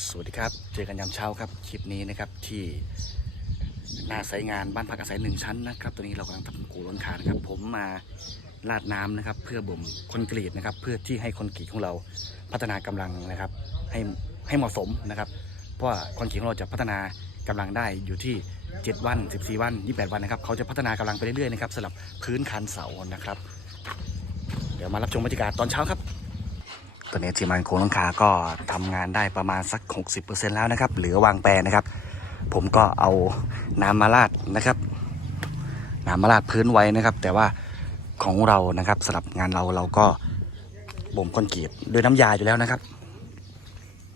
สวัสดีครับ เจอกันยามเช้าครับ คลิปนี้นะครับที่หน้าไซต์งานบ้านพักอาศัยหนึ่งชั้นนะครับตัวนี้เรากำลังทำกูล้นคานะครับ ผมมาลาดน้ำนะครับ เพื่อบ่มคอนกรีตนะครับ เพื่อที่ให้คอนกรีตของเราพัฒนากำลังนะครับ ให้ให้เหมาะสมนะครับ เพราะว่าคอนกรีตของเราจะพัฒนากำลังได้อยู่ที่ 7 วัน 14 วัน 28 วันนะครับ เขาจะพัฒนากำลังไปเรื่อยๆนะครับสำหรับพื้นคันเสานะครับ เดี๋ยวมารับชมบรรยากาศตอนเช้าครับ ตอนนี้ทีมงานโค้งลังคาก็ทำงานได้ประมาณสัก 60%แล้วนะครับ เหลือวางแปรนะครับ ผมก็เอาน้ำมาราดนะครับ น้ำมาราดพื้นไว้นะครับ แต่ว่าของเรานะครับสำหรับงานเราเราก็บ่มคอนกรีตด้วยน้ำยาอยู่แล้วนะครับ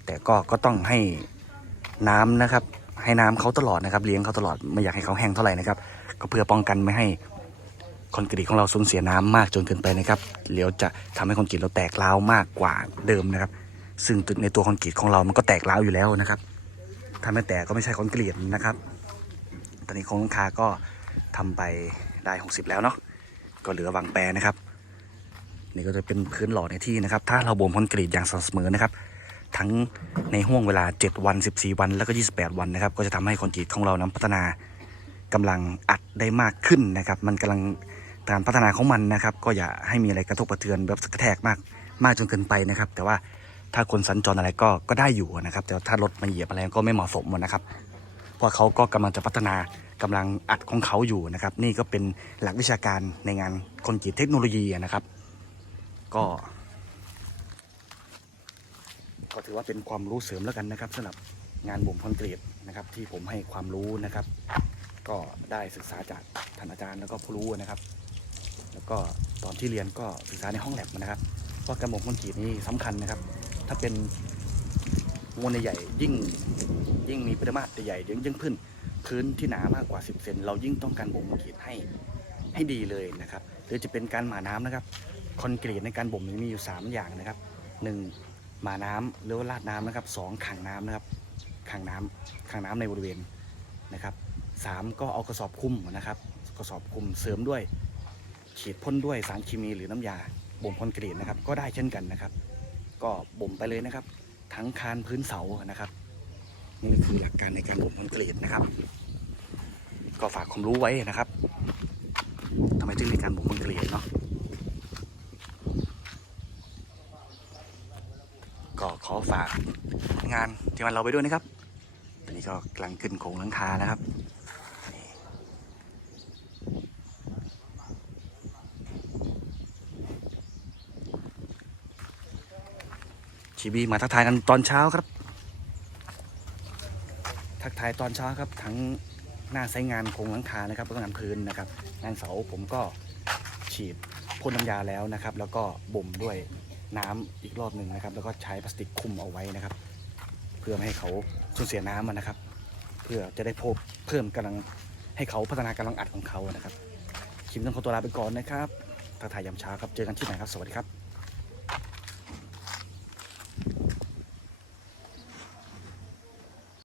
แต่ก็ก็ต้องให้น้ำนะครับ ให้น้ำเขาตลอดนะครับ เลี้ยงเขาตลอดไม่อยากให้เขาแห้งเท่าไหร่นะครับ ก็เพื่อป้องกันไม่ให้ คอนกรีตของเราสูญเสียน้ำมากจนเกินไปนะครับเดี๋ยวจะทำให้คอนกรีตเราแตกร้าวมากกว่าเดิมนะครับ ซึ่งในตัวคอนกรีตของเรามันก็แตกร้าวอยู่แล้วนะครับถ้าไม่แตกก็ไม่ใช่คอนกรีตนะครับ ตอนนี้โครงหลังคาก็ทำไปได้ 60 แล้วเนาะก็เหลือวางแปรนะครับ นี่ก็จะเป็นพื้นหล่อในที่นะครับ ถ้าเราบ่มคอนกรีตอย่างสม่ำเสมอนะครับ ทั้งในห่วงเวลา 7 วัน 14 วัน แล้วก็ 28 วันนะครับ ก็จะทำให้คอนกรีตของเรานั้นพัฒนากำลังอัดได้มากขึ้นนะครับ มันกำลัง การพัฒนาของมันนะครับ ก็อย่าให้มีอะไรกระทบกระเทือนแบบกระแทกมากมากจนเกินไปนะครับ แต่ว่าถ้าคนสัญจรอะไรก็ก็ได้อยู่นะครับ แต่ถ้ารถมาเหยียบอะไรก็ไม่เหมาะสมนะครับ เพราะเขาก็กำลังจะพัฒนากำลังอัดของเขาอยู่นะครับ นี่ก็เป็นหลักวิชาการในงานคอนกรีตเทคโนโลยีนะครับ ก็ก็ถือว่าเป็นความรู้เสริมแล้วกันนะครับสำหรับงานบ่มคอนกรีตนะครับ ที่ผมให้ความรู้นะครับ ก็ได้ศึกษาจากท่านอาจารย์แล้วก็ผู้รู้นะครับ แล้วก็ตอนที่เรียนก็ศึกษาในห้องแลบนะครับเพราการบ่มคอนกรีตนี่สำคัญนะครับ ถ้าเป็นมวลใหญ่ยิ่งยิ่งมีปริมาตรใหญ่ยิ่งยิ่งพื้นพื้นที่หนามากกว่า 10 เซนเรายิ่งต้องการบ่มคอนกรีตให้ให้ดีเลยนะครับ หรือจะเป็นการหมาน้ำนะครับ คอนกรีตในการบ่มมีอยู่ 3 อย่างนะครับหนึ่งหมาน้ำหรือว่าลาดน้ำนะครับสองขังน้ำนะครับ ขังน้ำขังน้ำในบริเวณนะครับสามก็เอากระสอบคุมนะครับ กระสอบคุมเสริมด้วย ฉีดพ่นด้วยสารเคมีหรือน้ำยาบ่มคอนกรีตนะครับ ก็ได้เช่นกันนะครับ ก็บ่มไปเลยนะครับ ทั้งคานพื้นเสานะครับนี่คือหลักการในการบ่มคอนกรีตนะครับ ก็ฝากความรู้ไว้นะครับทำไมถึงมีการบ่มคอนกรีตเนาะก็ขอฝากงานที่วันเราไปด้วยนะครับตอนนี้ก็กำลังขึ้นโครงหลังคานะครับ ชีบีมาทักทายกันตอนเช้าครับ ทักทายตอนเช้าครับ ทั้งหน้าไซงานโครงหลังคานะครับแล้วก็งานพื้นนะครับ งานเสาผมก็ฉีดพ่นน้ำยาแล้วนะครับ แล้วก็บ่มด้วยน้ำอีกรอบหนึ่งนะครับ แล้วก็ใช้พลาสติกคุมเอาไว้นะครับ เพื่อไม่ให้เขาสูญเสียน้ำนะครับ เพื่อจะได้พบเพิ่มกำลังให้เขาพัฒนากำลังอัดของเขานะครับคลิปต้องขอตัวลาไปก่อนนะครับทักทายยามเช้าครับเจอกันที่ไหนครับสวัสดีครับ